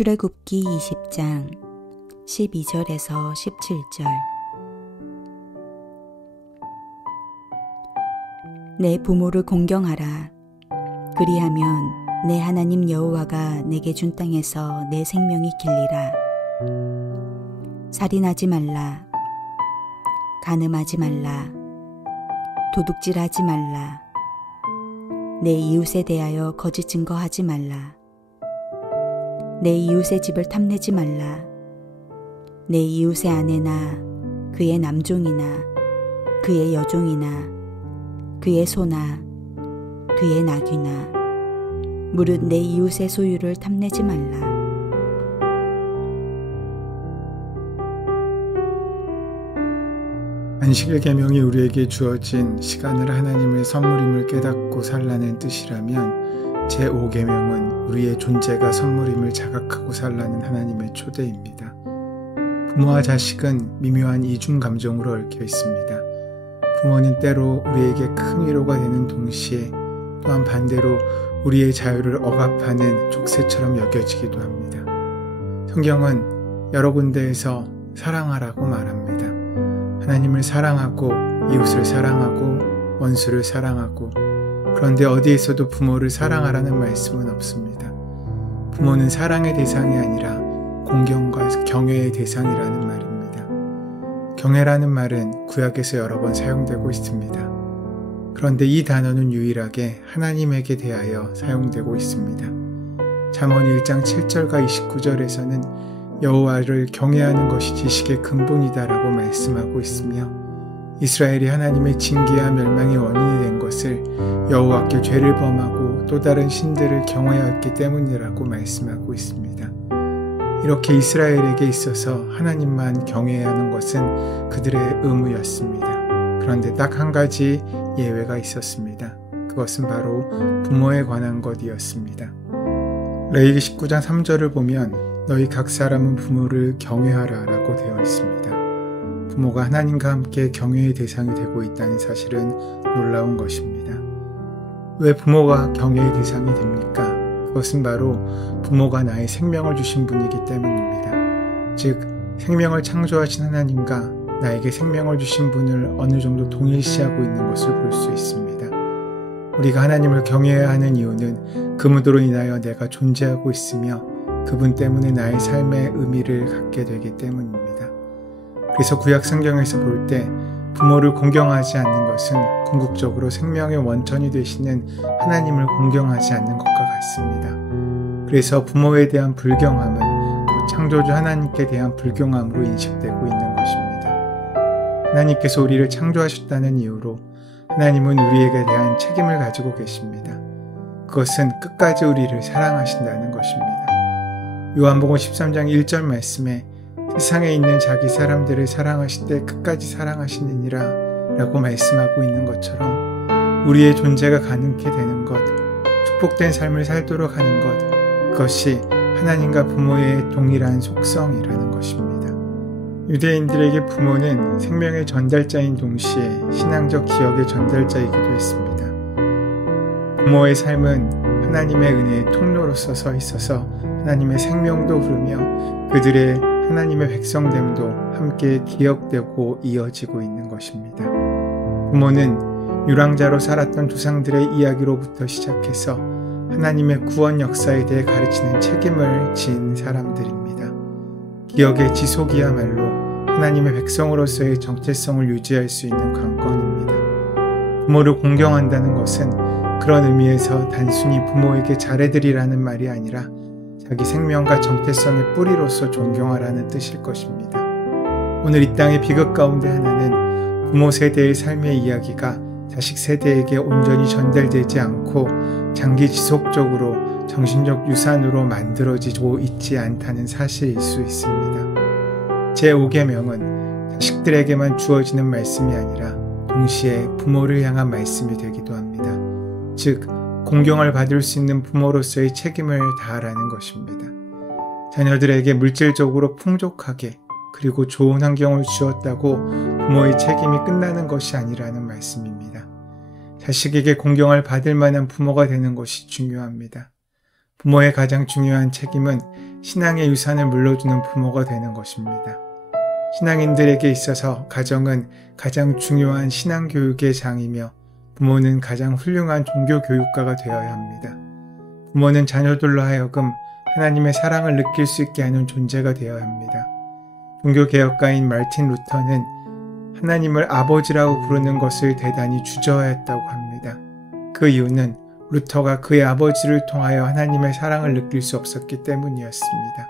출애굽기 20장 12절에서 17절. 내 부모를 공경하라. 그리하면 내 하나님 여호와가 내게 준 땅에서 내 생명이 길리라. 살인하지 말라. 간음하지 말라. 도둑질하지 말라. 내 이웃에 대하여 거짓 증거하지 말라. 내 이웃의 집을 탐내지 말라. 내 이웃의 아내나 그의 남종이나 그의 여종이나 그의 소나 그의 나귀나 무릇 내 이웃의 소유를 탐내지 말라. 안식일 계명이 우리에게 주어진 시간을 하나님의 선물임을 깨닫고 살라는 뜻이라면 제5계명은 우리의 존재가 선물임을 자각하고 살라는 하나님의 초대입니다. 부모와 자식은 미묘한 이중 감정으로 얽혀 있습니다. 부모는 때로 우리에게 큰 위로가 되는 동시에 또한 반대로 우리의 자유를 억압하는 족쇄처럼 여겨지기도 합니다. 성경은 여러 군데에서 사랑하라고 말합니다. 하나님을 사랑하고 이웃을 사랑하고 원수를 사랑하고, 그런데 어디에서도 부모를 사랑하라는 말씀은 없습니다. 부모는 사랑의 대상이 아니라 공경과 경외의 대상이라는 말입니다. 경외라는 말은 구약에서 여러 번 사용되고 있습니다. 그런데 이 단어는 유일하게 하나님에게 대하여 사용되고 있습니다. 잠언 1장 7절과 29절에서는 여호와를 경외하는 것이 지식의 근본이다라고 말씀하고 있으며, 이스라엘이 하나님의 징계와 멸망의 원인이 된 것을 여호와께 죄를 범하고 또 다른 신들을 경외하였기 때문이라고 말씀하고 있습니다. 이렇게 이스라엘에게 있어서 하나님만 경외해야 하는 것은 그들의 의무였습니다. 그런데 딱 한 가지 예외가 있었습니다. 그것은 바로 부모에 관한 것이었습니다. 레위기 19장 3절을 보면 너희 각 사람은 부모를 경외하라 라고 되어 있습니다. 부모가 하나님과 함께 경외의 대상이 되고 있다는 사실은 놀라운 것입니다. 왜 부모가 경외의 대상이 됩니까? 그것은 바로 부모가 나의 생명을 주신 분이기 때문입니다. 즉, 생명을 창조하신 하나님과 나에게 생명을 주신 분을 어느 정도 동일시하고 있는 것을 볼 수 있습니다. 우리가 하나님을 경외해야 하는 이유는 그분으로 인하여 내가 존재하고 있으며 그분 때문에 나의 삶의 의미를 갖게 되기 때문입니다. 그래서 구약 성경에서 볼 때 부모를 공경하지 않는 것은 궁극적으로 생명의 원천이 되시는 하나님을 공경하지 않는 것과 같습니다. 그래서 부모에 대한 불경함은 곧 창조주 하나님께 대한 불경함으로 인식되고 있는 것입니다. 하나님께서 우리를 창조하셨다는 이유로 하나님은 우리에게 대한 책임을 가지고 계십니다. 그것은 끝까지 우리를 사랑하신다는 것입니다. 요한복음 13장 1절 말씀에 세상에 있는 자기 사람들을 사랑하실 때 끝까지 사랑하시느니라 라고 말씀하고 있는 것처럼 우리의 존재가 가능케 되는 것, 축복된 삶을 살도록 하는 것, 그것이 하나님과 부모의 동일한 속성이라는 것입니다. 유대인들에게 부모는 생명의 전달자인 동시에 신앙적 기억의 전달자이기도 했습니다. 부모의 삶은 하나님의 은혜의 통로로서 서 있어서 하나님의 생명도 흐르며 그들의 하나님의 백성됨도 함께 기억되고 이어지고 있는 것입니다. 부모는 유랑자로 살았던 조상들의 이야기로부터 시작해서 하나님의 구원 역사에 대해 가르치는 책임을 진 사람들입니다. 기억의 지속이야말로 하나님의 백성으로서의 정체성을 유지할 수 있는 관건입니다. 부모를 공경한다는 것은 그런 의미에서 단순히 부모에게 잘해드리라는 말이 아니라 자기 생명과 정체성의 뿌리로서 존경하라는 뜻일 것입니다. 오늘 이 땅의 비극 가운데 하나는 부모 세대의 삶의 이야기가 자식 세대에게 온전히 전달되지 않고 장기 지속적으로 정신적 유산으로 만들어지고 있지 않다는 사실일 수 있습니다. 제5계명은 자식들에게만 주어지는 말씀이 아니라 동시에 부모를 향한 말씀이 되기도 합니다. 즉, 공경을 받을 수 있는 부모로서의 책임을 다하라는 것입니다. 자녀들에게 물질적으로 풍족하게 그리고 좋은 환경을 주었다고 부모의 책임이 끝나는 것이 아니라는 말씀입니다. 자식에게 공경을 받을 만한 부모가 되는 것이 중요합니다. 부모의 가장 중요한 책임은 신앙의 유산을 물려주는 부모가 되는 것입니다. 신앙인들에게 있어서 가정은 가장 중요한 신앙교육의 장이며 부모는 가장 훌륭한 종교교육가가 되어야 합니다. 부모는 자녀들로 하여금 하나님의 사랑을 느낄 수 있게 하는 존재가 되어야 합니다. 종교개혁가인 마르틴 루터는 하나님을 아버지라고 부르는 것을 대단히 주저하였다고 합니다. 그 이유는 루터가 그의 아버지를 통하여 하나님의 사랑을 느낄 수 없었기 때문이었습니다.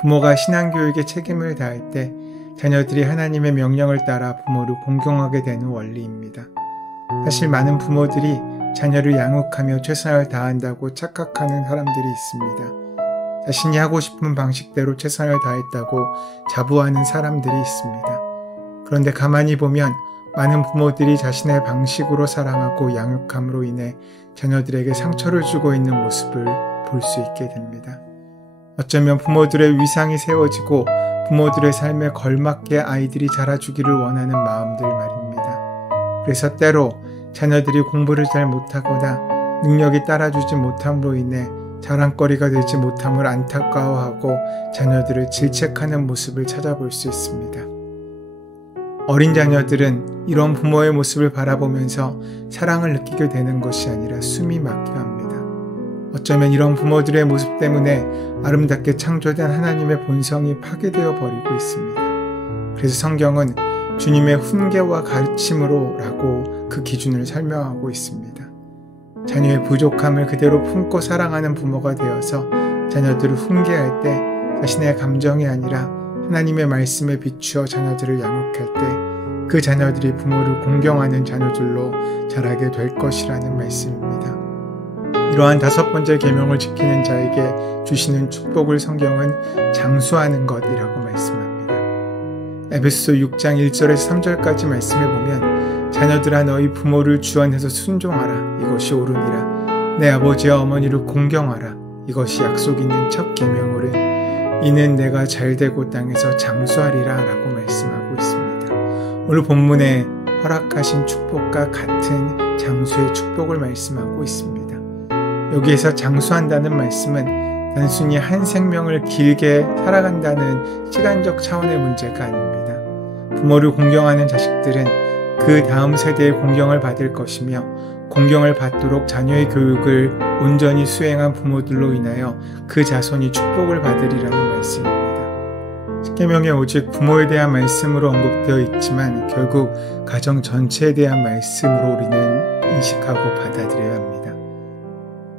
부모가 신앙교육에 책임을 다할 때 자녀들이 하나님의 명령을 따라 부모를 공경하게 되는 원리입니다. 사실 많은 부모들이 자녀를 양육하며 최선을 다한다고 착각하는 사람들이 있습니다. 자신이 하고 싶은 방식대로 최선을 다했다고 자부하는 사람들이 있습니다. 그런데 가만히 보면 많은 부모들이 자신의 방식으로 사랑하고 양육함으로 인해 자녀들에게 상처를 주고 있는 모습을 볼 수 있게 됩니다. 어쩌면 부모들의 위상이 세워지고 부모들의 삶에 걸맞게 아이들이 자라주기를 원하는 마음들 말입니다. 그래서 때로 자녀들이 공부를 잘 못하거나 능력이 따라주지 못함으로 인해 자랑거리가 되지 못함을 안타까워하고 자녀들을 질책하는 모습을 찾아볼 수 있습니다. 어린 자녀들은 이런 부모의 모습을 바라보면서 사랑을 느끼게 되는 것이 아니라 숨이 막혀 합니다. 어쩌면 이런 부모들의 모습 때문에 아름답게 창조된 하나님의 본성이 파괴되어 버리고 있습니다. 그래서 성경은 주님의 훈계와 가르침으로 라고 그 기준을 설명하고 있습니다. 자녀의 부족함을 그대로 품고 사랑하는 부모가 되어서 자녀들을 훈계할 때 자신의 감정이 아니라 하나님의 말씀에 비추어 자녀들을 양육할 때 그 자녀들이 부모를 공경하는 자녀들로 자라게 될 것이라는 말씀입니다. 이러한 5번째 계명을 지키는 자에게 주시는 축복을 성경은 장수하는 것이라고 말씀합니다. 에베소서 6장 1절에서 3절까지 말씀해 보면 자녀들아 너희 부모를 주 안에서 순종하라 이것이 옳으니라 내 아버지와 어머니를 공경하라 이것이 약속 있는 첫 계명으로 이는 내가 잘되고 땅에서 장수하리라 라고 말씀하고 있습니다. 오늘 본문에 허락하신 축복과 같은 장수의 축복을 말씀하고 있습니다. 여기에서 장수한다는 말씀은 단순히 한 생명을 길게 살아간다는 시간적 차원의 문제가 아닙니다. 부모를 공경하는 자식들은 그 다음 세대의 공경을 받을 것이며 공경을 받도록 자녀의 교육을 온전히 수행한 부모들로 인하여 그 자손이 축복을 받으리라는 말씀입니다. 십계명에 오직 부모에 대한 말씀으로 언급되어 있지만 결국 가정 전체에 대한 말씀으로 우리는 인식하고 받아들여야 합니다.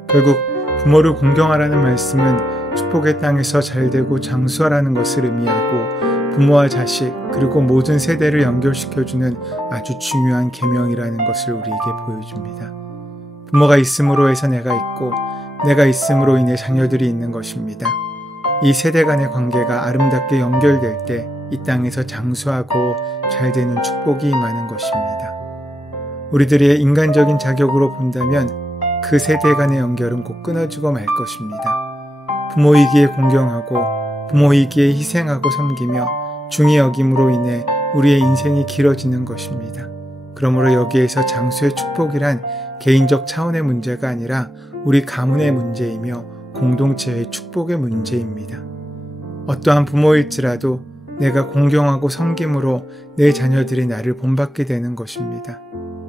결국 부모를 공경하라는 말씀은 축복의 땅에서 잘되고 장수하라는 것을 의미하고 부모와 자식 그리고 모든 세대를 연결시켜주는 아주 중요한 계명이라는 것을 우리에게 보여줍니다. 부모가 있음으로 해서 내가 있고 내가 있음으로 인해 자녀들이 있는 것입니다. 이 세대 간의 관계가 아름답게 연결될 때 이 땅에서 장수하고 잘되는 축복이 임하는 것입니다. 우리들의 인간적인 자격으로 본다면 그 세대 간의 연결은 곧 끊어지고 말 것입니다. 부모이기에 공경하고 부모이기에 희생하고 섬기며 중히 여김으로 인해 우리의 인생이 길어지는 것입니다. 그러므로 여기에서 장수의 축복이란 개인적 차원의 문제가 아니라 우리 가문의 문제이며 공동체의 축복의 문제입니다. 어떠한 부모일지라도 내가 공경하고 섬김으로 내 자녀들이 나를 본받게 되는 것입니다.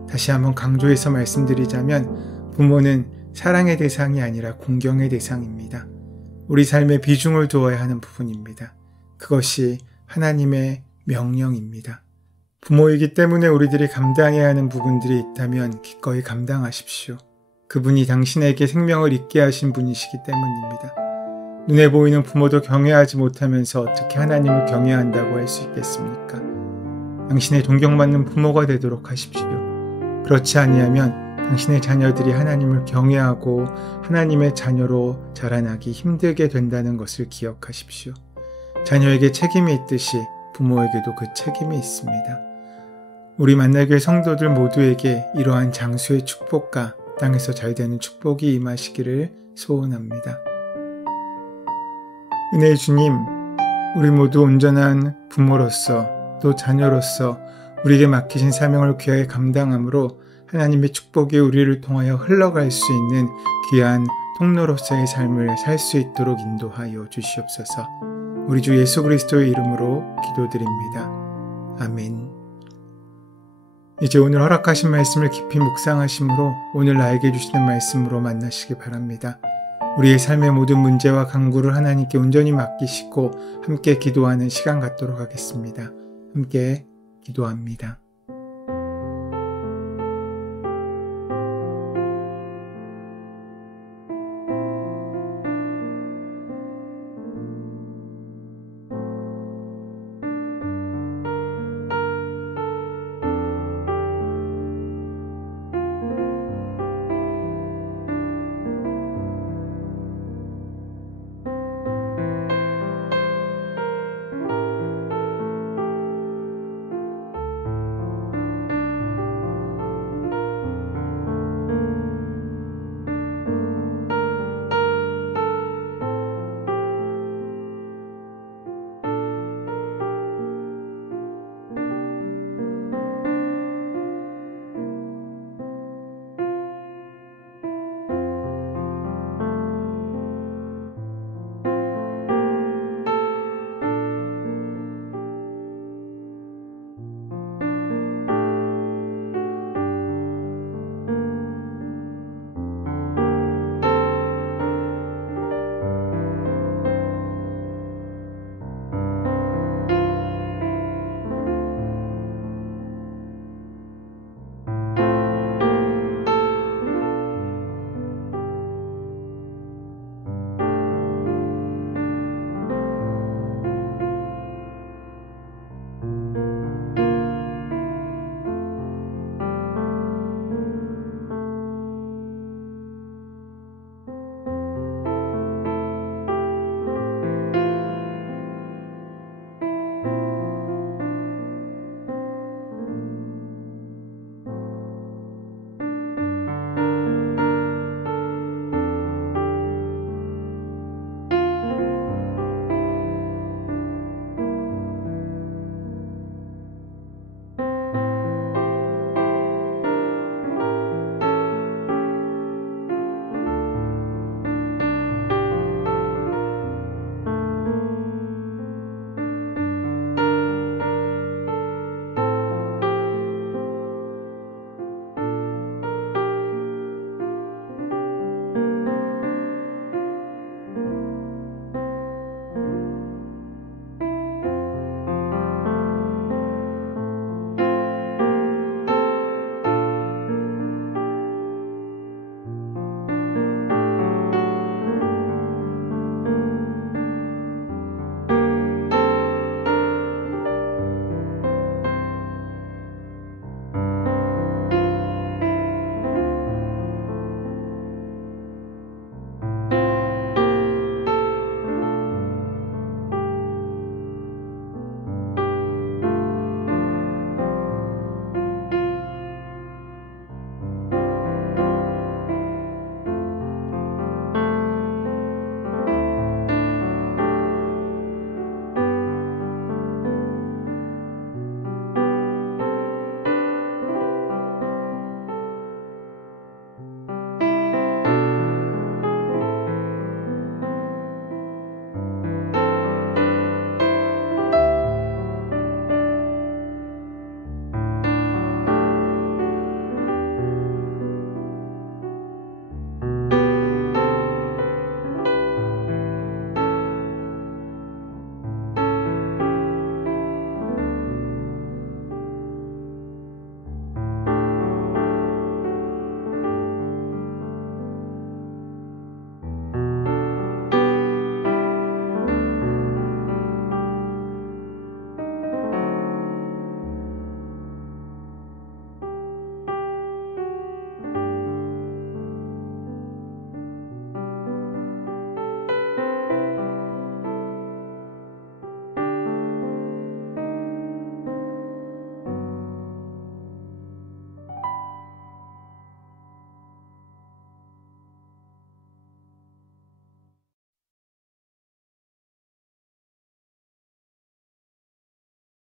다시 한번 강조해서 말씀드리자면 부모는 사랑의 대상이 아니라 공경의 대상입니다. 우리 삶의 비중을 두어야 하는 부분입니다. 그것이 하나님의 명령입니다. 부모이기 때문에 우리들이 감당해야 하는 부분들이 있다면 기꺼이 감당하십시오. 그분이 당신에게 생명을 있게 하신 분이시기 때문입니다. 눈에 보이는 부모도 경외하지 못하면서 어떻게 하나님을 경외한다고 할 수 있겠습니까? 당신의 존경받는 부모가 되도록 하십시오. 그렇지 아니하면 당신의 자녀들이 하나님을 경외하고 하나님의 자녀로 자라나기 힘들게 된다는 것을 기억하십시오. 자녀에게 책임이 있듯이 부모에게도 그 책임이 있습니다. 우리 만나교회 성도들 모두에게 이러한 장수의 축복과 땅에서 잘되는 축복이 임하시기를 소원합니다. 은혜의 주님, 우리 모두 온전한 부모로서 또 자녀로서 우리에게 맡기신 사명을 귀하게 감당함으로 하나님의 축복이 우리를 통하여 흘러갈 수 있는 귀한 통로로서의 삶을 살 수 있도록 인도하여 주시옵소서. 우리 주 예수 그리스도의 이름으로 기도드립니다. 아멘. 이제 오늘 허락하신 말씀을 깊이 묵상하심으로 오늘 나에게 주시는 말씀으로 만나시기 바랍니다. 우리의 삶의 모든 문제와 간구를 하나님께 온전히 맡기시고 함께 기도하는 시간 갖도록 하겠습니다. 함께 기도합니다.